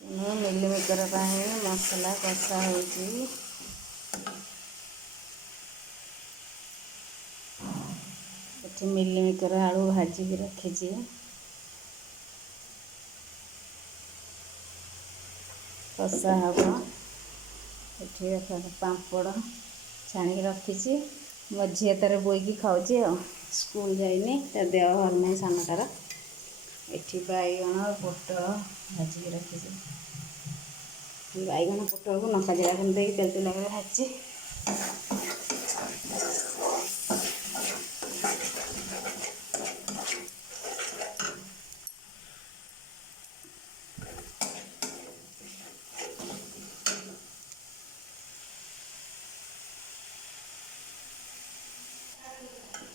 मिलमेकर मसला कषा होगी मिलमेकर आलू भाजिक रखी कषा हम ये पापड़ छाणी रखी मो झी तार बोईकी खाऊे स्कूल जाइनी तार देह भल नहीं सानटार ये बैगण पोटल भाजिक रखी बैगण पोटल को लंका जीरा गुंड तेल तेल भाजी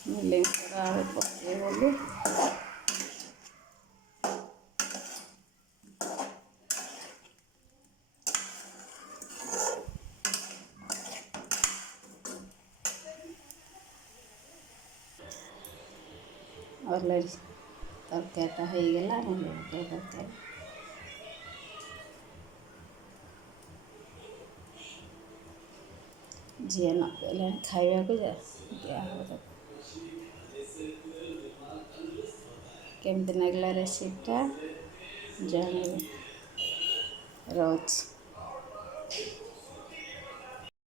मिलमेकर आलू पकड़े और तरकारीटा हो गला तरकारी झील न पहले खावा को जा केमती लगला रेसिपीटा जान रोच।